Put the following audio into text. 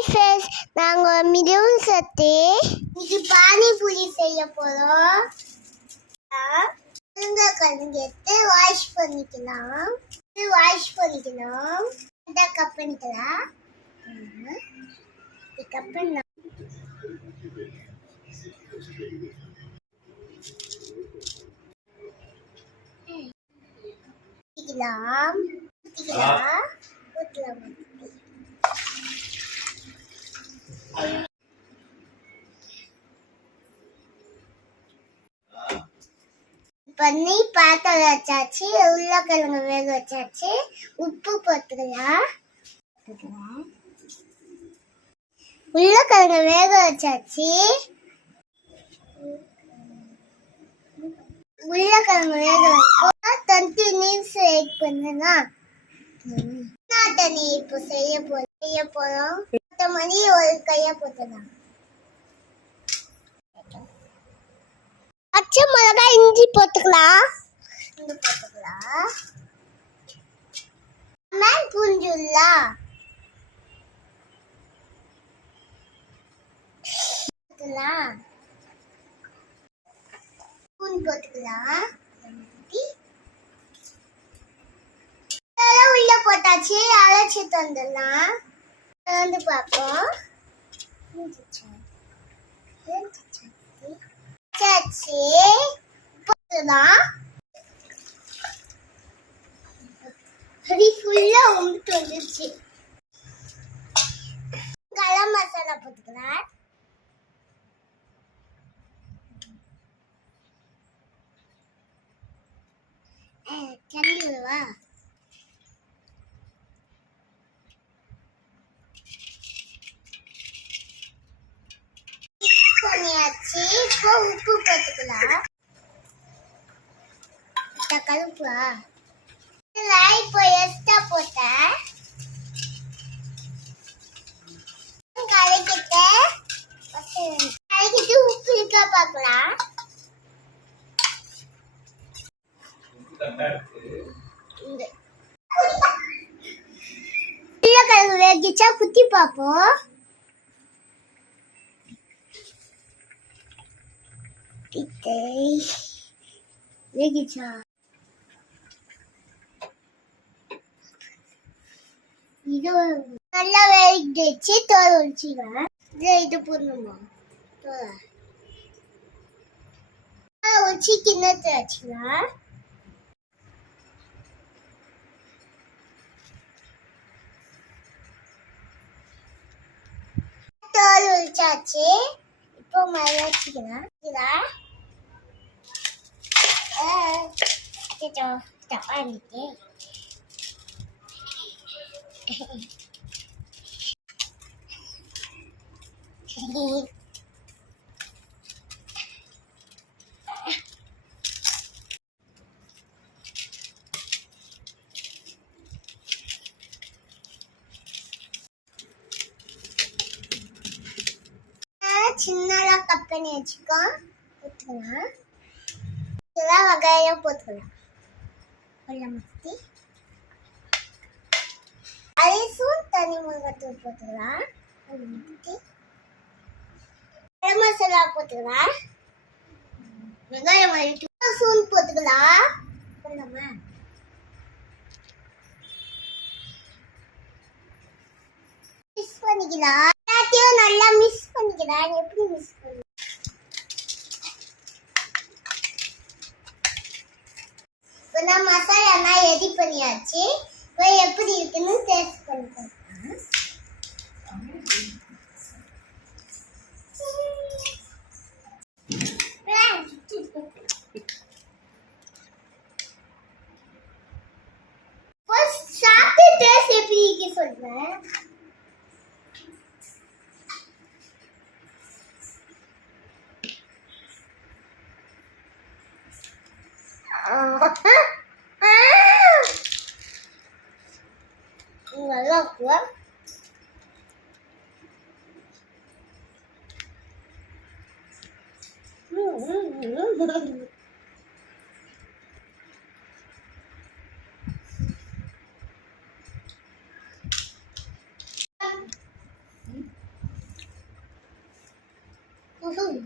Hi friends, நாங்கள் மிகவும் சத்து இன்னைக்கு பானிபூரி செய்ய போகிறோம். கலந்து எடுத்து வாஷ் பண்ணிக்கலாம். இந்த கப் பண்ணிக்கலாம். கப் ஊற்றலாம். பண்ணி பாத்திரம் வச்சாச்சு, உருளைக்கிழங்கு வேக வச்சாச்சு, உப்பு போட்டுக்கலாம். உருளைக்கிழங்கு வேக வச்சாச்சு, உருளைக்கிழங்கு வேக வைப்போம். 20 நிமிஷம் வெயிட் பண்ணுங்க. தண்ணி இப்போ செய்ய போறோம். மணி ஒரு கையா போட்டுக்கலாம். பச்சை மிளகாய், இஞ்சி போட்டுக்கலாம். பூஞ்சுலாம் போட்டுக்கலாம். உள்ள போட்டாச்சு, அரைச்சி தந்துடலாம். வந்து பார்ப்போம். வந்துருச்சு. கரம் மசாலா போட்டுக்கலாம். கண்டிப்பா பண்ணியாச்சு. இப்போ உப்பு போட்டுக்கலாம். கருப்பா இப்போ எக்ஸ்ட்ரா போட்டேன். கலக்கிட்டு உப்பு இருக்கா பார்க்கலாம். உருளைக்கிழங்கு வேகிச்சா குத்தி பார்ப்போம். வேகிச்சா இது நல்லா வேகிச்சு. தோல் ஒழிச்சிடுவேன். இது போடணுமா? ஒழிச்சு கிண்ணத்தை வச்சுக்கலாம். தோல் ஒழிச்சாச்சு. இப்போ மேல வச்சுக்கலாம். சின்னதா கட் பண்ணி வச்சுக்கோ. போட்டுக்கலாம். இதெல்லாம் வெங்காயம் போட்டுக்கலாம். மாற்றி அரிசும் தனி மிளகாத்தூள் போட்டுக்கலாம். கரம் மசாலா போட்டுக்கலாம். வெங்காயம் சூன் போட்டுக்கலாம். மிக்ஸ் பண்ணிக்கலாம். எல்லாத்தையும் நல்லா மிக்ஸ் பண்ணிக்கலாம். எப்படி மிக்ஸ் பண்ணி மசாலா ரெடி பண்ணியாச்சு. இப்போ எப்படி இருக்குன்னு டேஸ்ட் பண்ணிக்கலாம். சாப்பிட்டு டேஸ்ட் எப்படி இருக்கு சொல்றேன். நல்லா இருக்குவா. சொல்லு